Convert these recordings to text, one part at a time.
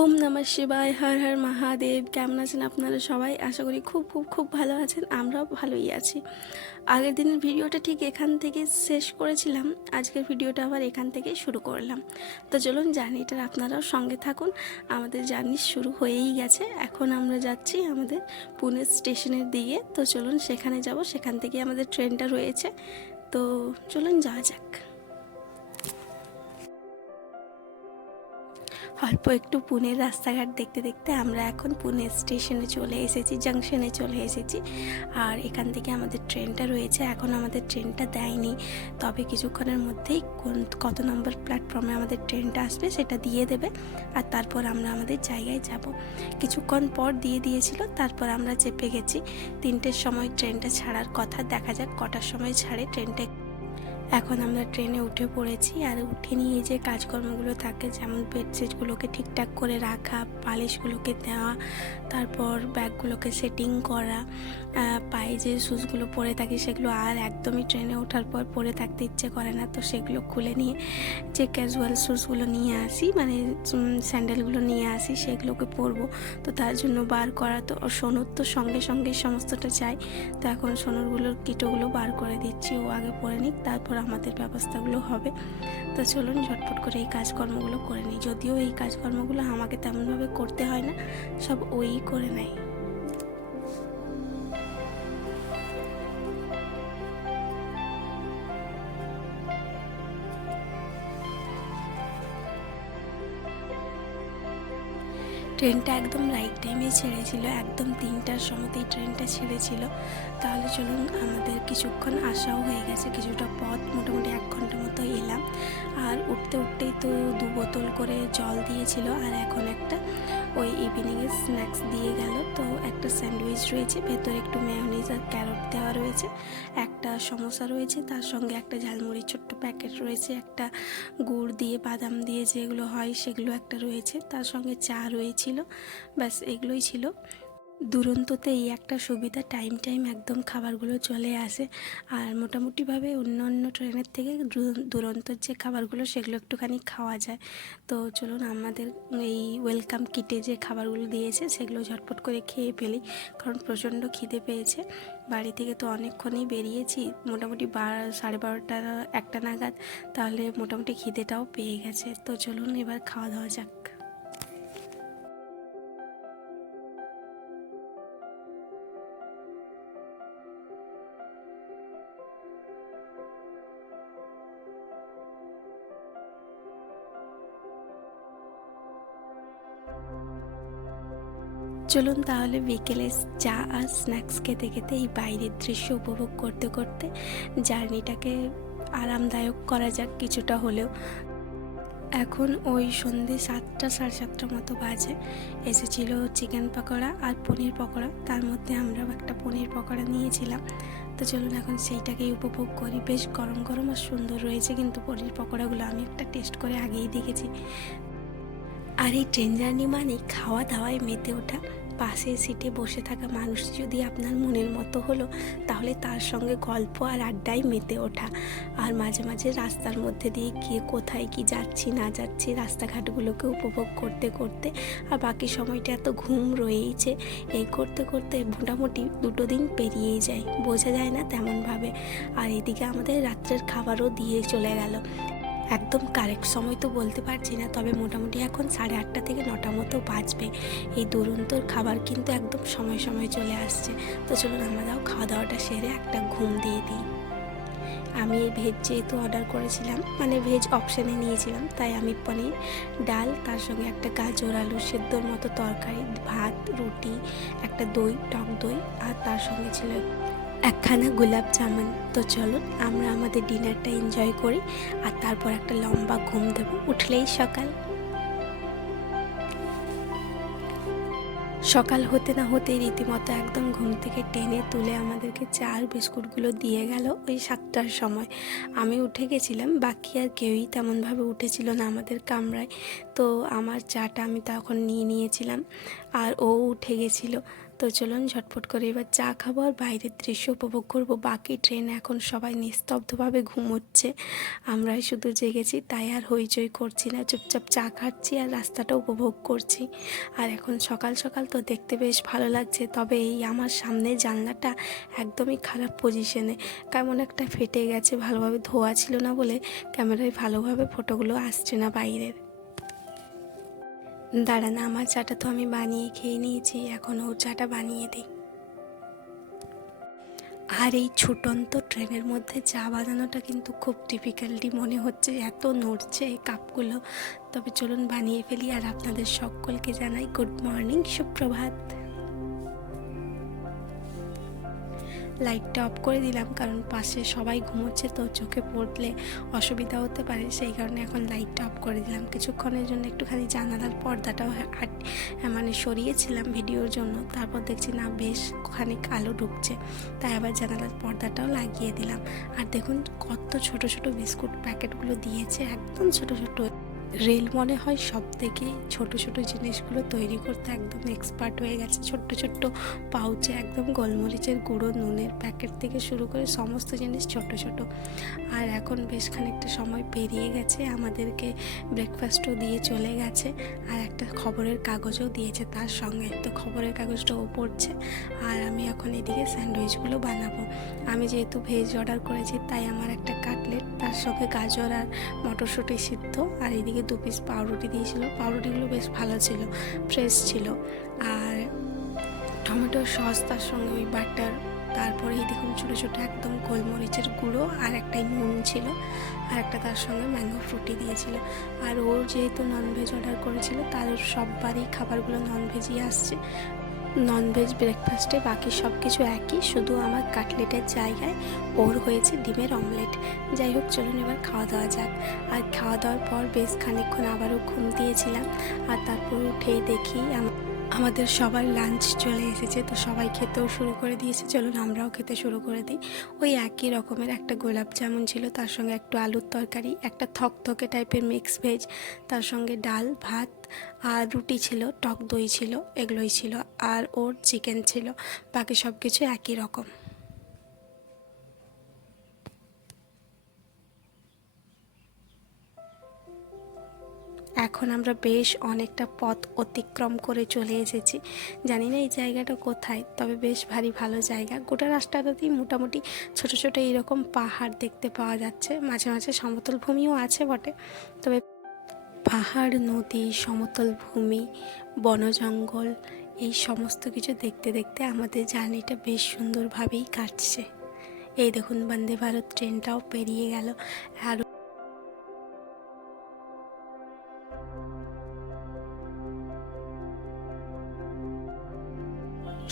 ওম নমঃ শিবায়, হর হর মহাদেব। কেমন আছেন আপনারা সবাই? আশা করি খুব খুব খুব ভালো আছেন। আমরাও ভালোই আছি। আগের দিনের ভিডিওটা ঠিক এখান থেকে শেষ করেছিলাম, আজকের ভিডিওটা আবার এখান থেকেই শুরু করলাম। তো চলুন জার্নিটার আপনারাও সঙ্গে থাকুন। আমাদের জার্নি শুরু হয়েই গেছে। এখন আমরা যাচ্ছি আমাদের পুনে স্টেশনের দিকে। তো চলুন সেখানে যাব, সেখান থেকে আমাদের ট্রেনটা রয়েছে। তো চলুন যাওয়া যাক। অল্প একটু পুনের রাস্তাঘাট দেখতে দেখতে আমরা এখন পুনে স্টেশনে চলে এসেছি, জাংশনে চলে এসেছি। আর এখান থেকে আমাদের ট্রেনটা রয়েছে। এখন আমাদের ট্রেনটা দেয়নি, তবে কিছুক্ষণের মধ্যেই কত নম্বর প্ল্যাটফর্মে আমাদের ট্রেনটা আসবে সেটা দিয়ে দেবে। আর তারপর আমরা আমাদের জায়গায় যাব। কিছুক্ষণ পর দিয়ে দিয়েছিল, তারপর আমরা চেপে গেছি। 3টের সময় ট্রেনটা ছাড়ার কথা, দেখা যাক কটার সময় ছাড়ে ট্রেনটা। এখন আমরা ট্রেনে উঠে পড়েছি। আর উঠে নিয়ে যে কাজকর্মগুলো থাকে, যেমন বেডশিটগুলোকে ঠিকঠাক করে রাখা, পালিশগুলোকে দেওয়া, তারপর ব্যাগগুলোকে সেটিং করা, পায়ে যে শ্যুজগুলো পরে থাকি সেগুলো আর একদমই ট্রেনে ওঠার পর পরে থাকতে ইচ্ছে করে না। তো সেগুলো খুলে নিয়ে যে ক্যাজুয়াল শ্যুজগুলো নিয়ে আসি, মানে স্যান্ডেলগুলো নিয়ে আসি, সেগুলোকে পরবো। তো তার জন্য বার করা, তো সোনুর তো সঙ্গে সঙ্গে সমস্তটা চাই। তো এখন সোনুরগুলোর কিটোগুলো বার করে দিচ্ছি, ও আগে পরে নিক, তারপর আমাদের ব্যবস্থাগুলো হবে। তো চলুন ঝটপট করে এই কাজকর্মগুলো করে নিই। যদিও এই কাজকর্মগুলো আমাকে তেমনভাবে করতে হয় না, সব ওই করে নেয়। ট্রেনটা একদম রাইট টাইমে ছেড়েছিল, একদম 3টার সময়তেই ট্রেনটা ছেড়েছিল। তাহলে চলুন, আমাদের কিছুক্ষণ আসাও হয়ে গেছে, কিছুটা পথ, মোটামুটি 1 ঘন্টা মতো এলাম। আর উঠতে উঠতেই তো 2 বোতল করে জল দিয়েছিল, আর এখন একটা ওই ইভিনিংয়ের স্ন্যাক্স দিয়ে গেল। তো একটা স্যান্ডউইচ রয়েছে, ভেতরে একটু মেয়োনিজ আর ক্যারট দেওয়া রয়েছে, একটা সমোসা রয়েছে, তার সঙ্গে একটা ঝালমুড়ির ছোট্ট প্যাকেট রয়েছে, একটা গুড় দিয়ে বাদাম দিয়ে যেগুলো হয় সেগুলো একটা রয়েছে, তার সঙ্গে চা রয়েছিল। ব্যাস এগুলোই ছিল। দুরন্ততে এই একটা সুবিধা, টাইম টাইম একদম খাবারগুলো চলে আসে। আর মোটামুটিভাবে অন্য অন্য ট্রেনের থেকে দুরন্তর যে খাবারগুলো সেগুলো একটুখানি খাওয়া যায়। তো চলুন, আমাদের এই ওয়েলকাম কিটে যে খাবারগুলো দিয়েছে সেগুলো ঝটপট করে খেয়ে ফেলি, কারণ প্রচণ্ড খিদে পেয়েছে। বাড়ি থেকে তো অনেকক্ষণই বেরিয়েছি, মোটামুটি 12:30 1টা নাগাদ, তাহলে মোটামুটি খিদেটাও পেয়ে গেছে। তো চলুন এবার খাওয়া দাওয়া যাক। চলুন তাহলে বিকেলে চা আর স্ন্যাক্স খেতে খেতে এই বাইরের দৃশ্য উপভোগ করতে করতে জার্নিটাকে আরামদায়ক করা যাক কিছুটা হলেও। এখন ওই সন্ধে 7টা 7:30 মতো বাজে। এসেছিল চিকেন পকোড়া আর পনির পকোড়া, তার মধ্যে আমরাও একটা পনির পকোড়া নিয়েছিলাম। তো চলুন এখন সেইটাকেই উপভোগ করি। বেশ গরম গরম আর সুন্দর রয়েছে কিন্তু পনির পকোড়াগুলো, আমি একটা টেস্ট করে আগেই দেখেছি। আর এই ট্রেন জার্নি মানে খাওয়া দাওয়ায় মেতে ওঠা। পাশের সিটে বসে থাকা মানুষ যদি আপনার মনের মতো হলো, তাহলে তার সঙ্গে গল্প আর আড্ডায় মেতে ওঠা। আর মাঝে মাঝে রাস্তার মধ্যে দিয়ে গিয়ে কোথায় কি যাচ্ছি না যাচ্ছি রাস্তাঘাটগুলোকে উপভোগ করতে করতে, আর বাকি সময়টা এত ঘুম রয়েইছে, এই করতে করতে মোটামুটি 2টো দিন পেরিয়েই যায়, বোঝা যায় না তেমনভাবে। আর এদিকে আমাদের রাত্রের খাবারও দিয়ে চলে গেল। একদম কারেক্ট সময় তো বলতে পারছি না, তবে মোটামুটি এখন 8:30 থেকে 9টা মতো বাজবে। এই দুরন্তর খাবার কিন্তু একদম সময় সময় চলে আসছে। তো চলুন আমরাও খাওয়া দাওয়াটা সেরে একটা ঘুম দিয়ে দিই। আমি এই ভেজ যেহেতু অর্ডার করেছিলাম, মানে ভেজ অপশানে নিয়েছিলাম, তাই আমি পনির, ডাল, তার সঙ্গে একটা গাজর আলু সেদ্ধর মতো তরকারি, ভাত, রুটি, একটা দই, টক দই, আর তার সঙ্গে ছিল একখানা গোলাপ জামুন। তো চলুন আমরা আমাদের ডিনারটা এনজয় করি, আর তারপর একটা লম্বা ঘুম দেবো, উঠলেই সকাল। সকাল হতে না হতেই রীতিমতো একদম ঘুম থেকে টেনে তুলে আমাদেরকে চা আর বিস্কুটগুলো দিয়ে গেল ওই 7টার সময়। আমি উঠে গেছিলাম, বাকি আর কেউই তেমনভাবে উঠেছিল না আমাদের কামরায়। তো আমার চাটা আমি তখন নিয়ে নিয়েছিলাম, আর ও উঠে গেছিলো। তো চলুন ঝটফট করে এবার চা খাবো আর বাইরের দৃশ্য উপভোগ করব। বাকি ট্রেনে এখন সবাই নিস্তব্ধভাবে ঘুমোচ্ছে, আমরাই শুধু জেগেছি, তাই আর হইচই করছি না, চুপচাপ চা খাচ্ছি আর রাস্তাটা উপভোগ করছি। আর এখন সকাল সকাল তো দেখতে বেশ ভালো লাগছে, তবে এই আমার সামনের জানলাটা একদমই খারাপ পজিশনে, কেমন একটা ফেটে গেছে, ভালোভাবে ধোয়া ছিল না বলে ক্যামেরায় ভালোভাবে ফটোগুলো আসছে না বাইরের। দাঁড়ান, আমার চাটা তো আমি বানিয়ে খেয়ে নিয়েছি, এখন ওর চাটা বানিয়ে দিই। আর এই ছুটন্ত ট্রেনের মধ্যে চা বানানোটা কিন্তু খুব ডিফিকাল্টি মনে হচ্ছে, এত নড়ছে এই কাপগুলো। তবে চলুন বানিয়ে ফেলি আর আপনাদের সকলকে জানাই গুড মর্নিং, সুপ্রভাত। লাইটটা অফ করে দিলাম, কারণ পাশে সবাই ঘুমোচ্ছে, তো চোখে পড়লে অসুবিধা হতে পারে, সেই কারণে এখন লাইটটা অফ করে দিলাম। কিছুক্ষণের জন্য একটুখানি জানালার পর্দাটাও মানে সরিয়েছিলাম ভিডিওর জন্য, তারপর দেখছি না বেশ খানিক আলো ঢুকছে, তাই আবার জানালার পর্দাটাও লাগিয়ে দিলাম। আর দেখুন কত ছোট ছোট বিস্কুট প্যাকেটগুলো দিয়েছে, একদম ছোট ছোট। রেল মনে হয় সব থেকে ছোট ছোট জিনিসগুলো তৈরি করতে একদম এক্সপার্ট হয়ে গেছে। ছোট্ট ছোট্ট পাউচে একদম গোলমরিচের গুঁড়ো, নুনের প্যাকেট থেকে শুরু করে সমস্ত জিনিস ছোট ছোট। আর এখন বেশ খানিকটা সময় পেরিয়ে গেছে, আমাদেরকে ব্রেকফাস্টও দিয়ে চলে গেছে, আর একটা খবরের কাগজও দিয়েছে তার সঙ্গে। তো খবরের কাগজটাও পড়ছে, আর আমি এখন এদিকে স্যান্ডউইচগুলো বানাবো। আমি যেহেতু ভেজ অর্ডার করেছি, তাই আমার একটা কাটলেট, তার সঙ্গে গাজর আর মটরশুঁটি সিদ্ধ, আর এদিকে 2 পিস পাউরুটি দিয়েছিল। পাউরুটিগুলো বেশ ভালো ছিল, ফ্রেশ ছিল। আর টমেটোর সস, তার সঙ্গে ওই বাটার, তারপরে এই দেখুন ছোটো ছোটো একদম গোলমরিচের গুঁড়ো, আর একটাই নুন ছিল, আর একটা তার সঙ্গে ম্যাঙ্গো ফ্রুটি দিয়েছিল। আর ওর যেহেতু ননভেজ অর্ডার করেছিল, তার সববারই খাবারগুলো ননভেজই আসছে। ননভেজ ব্রেকফাস্টে বাকি সব কিছু একই, শুধু আমার কাটলেটের জায়গায় ওর হয়েছে ডিমের অমলেট। যাই হোক, চলুন এবার খাওয়া দাওয়া যাক। আর খাওয়া দাওয়ার পর বেশ খানিকক্ষণ আবারও ঘুম দিয়েছিলাম, আর তারপর উঠেই দেখি আমাদের সবার লাঞ্চ চলে এসেছে, তো সবাই খেতেও শুরু করে দিয়েছে। চলুন আমরাও খেতে শুরু করে দিই। ওই একই রকমের একটা গোলাপ জামুন ছিল, তার সঙ্গে একটু আলুর তরকারি, একটা থকথকে টাইপের মিক্স ভেজ, তার সঙ্গে ডাল ভাত আর রুটি ছিল, টক দই ছিল, এগুলোই ছিল। আর ওর চিকেন ছিল, বাকি সব কিছু একই রকম। এখন আমরা বেশ অনেকটা পথ অতিক্রম করে চলে এসেছি। জানি না এই জায়গাটা কোথায়, তবে বেশ ভারী ভালো জায়গা। গোটা রাস্তাটাতেই মোটামুটি ছোট ছোট এইরকম পাহাড় দেখতে পাওয়া যাচ্ছে, মাঝে মাঝে সমতল ভূমিও আছে বটে, তবে পাহাড়, নদী, সমতল ভূমি, বন জঙ্গল, এই সমস্ত কিছু দেখতে দেখতে আমাদের জার্নিটা বেশ সুন্দরভাবেই কাটছে। এই দেখুন বন্দে ভারত ট্রেনটাও পেরিয়ে গেল। আর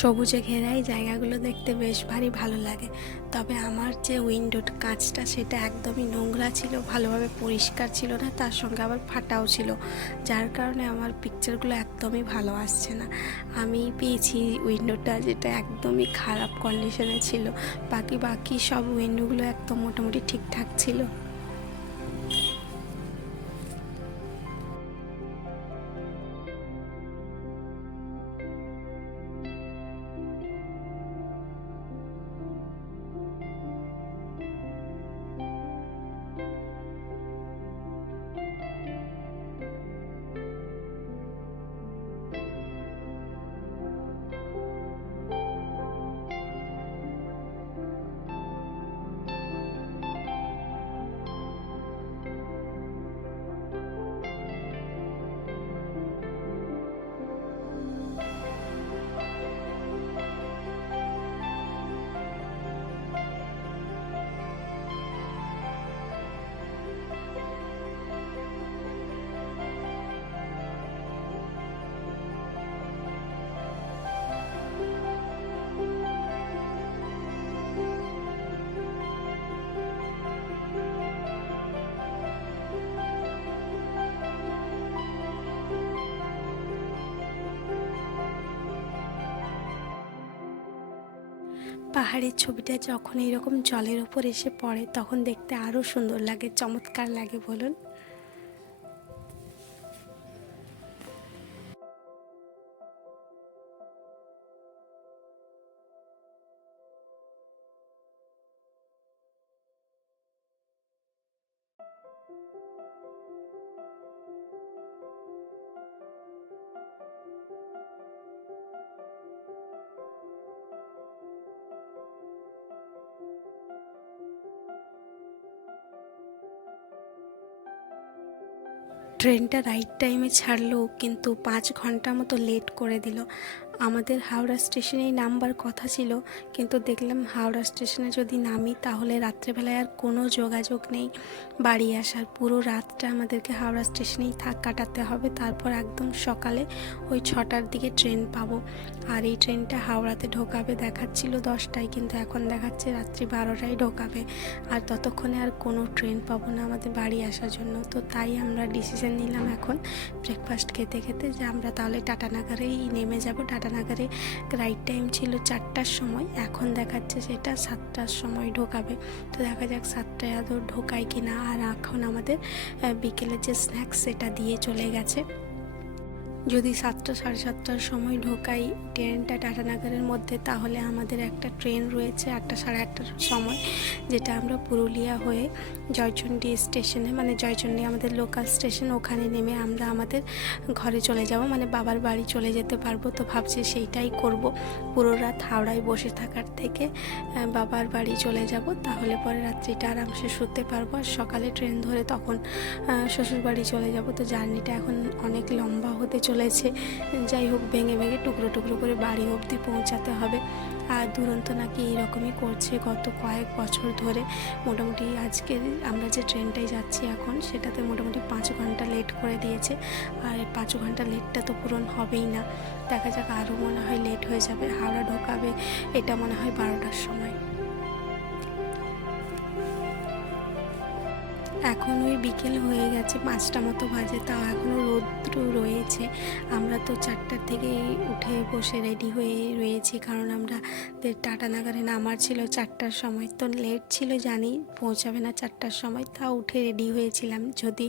সবুজে ঘেরা এই জায়গাগুলো দেখতে বেশ ভারী ভালো লাগে। তবে আমার যে উইন্ডোর কাঁচটা, সেটা একদমই নোংরা ছিল, ভালোভাবে পরিষ্কার ছিল না, তার সঙ্গে আবার ফাটাও ছিল, যার কারণে আমার পিকচারগুলো একদমই ভালো আসছে না। আমি পেয়েছি উইন্ডোটা যেটা একদমই খারাপ কন্ডিশনে ছিল, বাকি সব উইন্ডোগুলো একদম মোটামুটি ঠিকঠাক ছিল। পাহাড়ের ছবিটা যখন এরকম জলের ওপর এসে পড়ে, তখন দেখতে আরও সুন্দর লাগে, চমৎকার লাগে বলুন। ট্রেনটা রাইট টাইমে ছাড়লেও কিন্তু 5 ঘন্টা মতো লেট করে দিল। আমাদের হাওড়া স্টেশনেই নামবার কথা ছিল, কিন্তু দেখলাম হাওড়া স্টেশনে যদি নামি তাহলে রাত্রেবেলায় আর কোনো যোগাযোগ নেই বাড়ি আসার। পুরো রাতটা আমাদেরকে হাওড়া স্টেশনেই কাটাতে হবে, তারপর একদম সকালে ওই 6টার দিকে ট্রেন পাবো। আর এই ট্রেনটা হাওড়াতে ঢোকাবে দেখাচ্ছিল 10টায়, কিন্তু এখন দেখাচ্ছে রাত্রি 12টায় ঢোকাবে। আর ততক্ষণে আর কোনো ট্রেন পাবো না আমাদের বাড়ি আসার জন্য। তো তাই আমরা ডিসিশন নিলাম এখন ব্রেকফাস্ট খেতে খেতে যে আমরা তাহলে টাটানগরেই নেমে যাব। টাটানগরে রাইট টাইম ছিল 4টার সময়, এখন দেখাচ্ছে সেটা 7টার সময় ঢোকাবে। তো দেখা যাক 7টায় আদৌ ঢোকায় কিনা। আর এখন আমাদের বিকেলের যে স্ন্যাক্স সেটা দিয়ে চলে গেছে। যদি 7টা সাড়ে 7টার সময় ঢোকাই ট্রেনটা টাটানগরের মধ্যে, তাহলে আমাদের একটা ট্রেন রয়েছে 8টা সাড়ে 8টার সময়, যেটা আমরা পুরুলিয়া হয়ে জয়চণ্ডী স্টেশনে, মানে জয়চণ্ডী আমাদের লোকাল স্টেশন, ওখানে নেমে আমরা আমাদের ঘরে চলে যাব, মানে বাবার বাড়ি চলে যেতে পারবো। তো ভাবছি সেইটাই করব, পুরো রাত হাওড়ায় বসে থাকার থেকে বাবার বাড়ি চলে যাব, তাহলে পরে রাত্রিটা আরামসে শুতে পারবো। আর সকালে ট্রেন ধরে তখন শ্বশুর বাড়ি চলে যাব। তো জার্নিটা এখন অনেক লম্বা হতে চলেছে। যাই হোক, ভেঙে ভেঙে টুকরো টুকরো করে বাড়ি অবধি পৌঁছাতে হবে। আর দুরন্ত নাকি এইরকমই করছে গত কয়েক বছর ধরে। মোটামুটি আজকে আমরা যে ট্রেনটায় যাচ্ছি এখন, সেটাতে মোটামুটি 5 ঘন্টা লেট করে দিয়েছে। আর 5 ঘন্টা লেটটা তো পূরণ হবেই না, দেখা যাক আরও মনে হয় লেট হয়ে যাবে। হাওড়া ঢোকাবে এটা মনে হয় 12টার সময়। এখন ওই বিকেল হয়ে গেছে, 5টা মতো বাজে, তাও এখনও রৌদ্র রয়েছে। আমরা তো 4টার থেকে উঠে বসে রেডি হয়ে রয়েছি, কারণ আমরা টাটানগরে নামার ছিল 4টার সময়। তো লেট ছিল জানি, পৌঁছাবে না 4টার সময়, তাও উঠে রেডি হয়েছিলাম যদি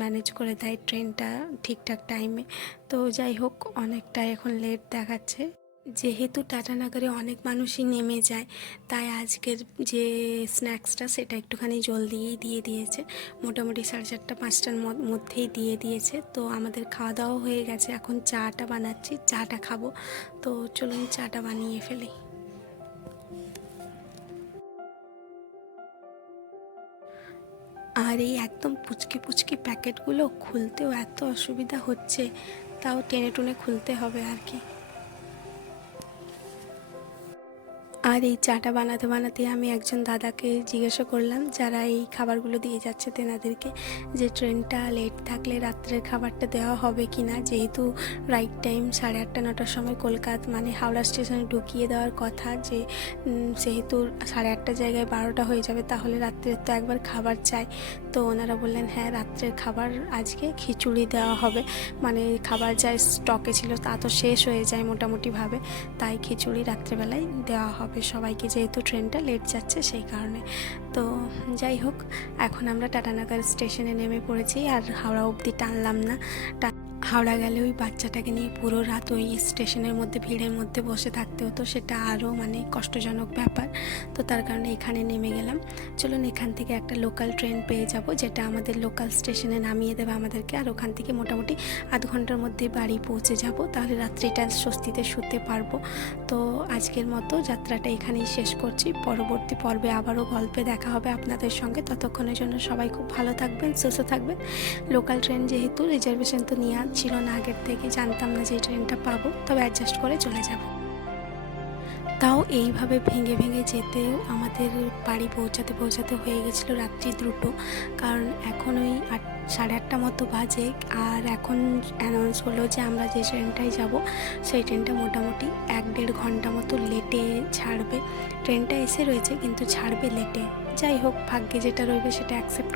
ম্যানেজ করে দেয় ট্রেনটা ঠিকঠাক টাইমে। তো যাই হোক, অনেকটা এখন লেট দেখাচ্ছে। যেহেতু টাটানগরে অনেক মানুষই নেমে যায়, তাই আজকের যে স্ন্যাক্সটা সেটা একটুখানি জলদিই দিয়ে দিয়েছে। মোটামুটি 4:30 5টার মধ্যেই দিয়ে দিয়েছে। তো আমাদের খাওয়া দাওয়া হয়ে গেছে, এখন চাটা বানাচ্ছি, চাটা খাবো। তো চলুন চাটা বানিয়ে ফেলি। আর এই একদম পুচকি পুচকি প্যাকেটগুলো খুলতেও এত অসুবিধা হচ্ছে, তাও টেনে টুনে খুলতে হবে আর কি। আর এই চাটা বানাতে বানাতে আমি একজন দাদাকে জিজ্ঞাসা করলাম, যারা এই খাবারগুলো দিয়ে যাচ্ছে তেনাদেরকে, যে ট্রেনটা লেট থাকলে রাত্রের খাবারটা দেওয়া হবে কি না। যেহেতু রাইট টাইম 8:30 9টার সময় কলকাতা মানে হাওড়া স্টেশনে ঢুকিয়ে দেওয়ার কথা, যে সেহেতু 8:30 জায়গায় 12টা হয়ে যাবে, তাহলে রাত্রের তো একবার খাবার চাই। তো ওনারা বললেন হ্যাঁ, রাত্রের খাবার আজকে খিচুড়ি দেওয়া হবে, মানে খাবার যা স্টকে ছিল তা তো শেষ হয়ে যায় মোটামুটিভাবে, তাই খিচুড়ি রাত্রেবেলায় দেওয়া হবে সবাইকে, যেহেতু ট্রেনটা লেট যাচ্ছে সেই কারণে। তো যাই হোক, এখন আমরা টাটানগর স্টেশনে নেমে পড়েছি, আর হাওড়া অবধি টানলাম না। হাওড়া গেলে ওই বাচ্চাটাকে নিয়ে পুরো রাত ওই স্টেশনের মধ্যে ভিড়ের মধ্যে বসে থাকতে হতো, সেটা আরও মানে কষ্টজনক ব্যাপার। তো তার কারণে এখানে নেমে গেলাম। চলুন, এখান থেকে একটা লোকাল ট্রেন পেয়ে যাব, যেটা আমাদের লোকাল স্টেশনে নামিয়ে দেবে আমাদেরকে, আর ওখান থেকে মোটামুটি আধ ঘন্টার মধ্যে বাড়ি পৌঁছে যাব, তাহলে রাত্রিটা স্বস্তিতে শুতে পারবো। তো আজকের মতো যাত্রাটা এখানেই শেষ করছি। পরবর্তী পর্বে আবারও গল্পে দেখা হবে আপনাদের সঙ্গে। ততক্ষণের জন্য সবাই খুব ভালো থাকবেন, সুস্থ থাকবেন। লোকাল ট্রেন যেহেতু, রিজার্ভেশন তো নেওয়া ছিল না আগের থেকে, জানতাম না যে এই ট্রেনটা পাবো, তবে অ্যাডজাস্ট করে চলে যাব। তাও এইভাবে ভেঙে ভেঙে যেতেও আমাদের বাড়ি পৌঁছাতে পৌঁছাতে হয়ে গেছিলো রাত্রি 2টো, কারণ এখন ওই 8:30 মতো বাজে। আর এখন অ্যানাউন্স হলো যে আমরা যে ট্রেনটায় যাব সেই ট্রেনটা মোটামুটি 1-1.5 ঘন্টা মতো লেটে ছাড়বে। ট্রেনটা এসে রয়েছে কিন্তু ছাড়বে লেটে। যাই হোক, ভাগ্যে যেটা রইবে সেটা অ্যাকসেপ্ট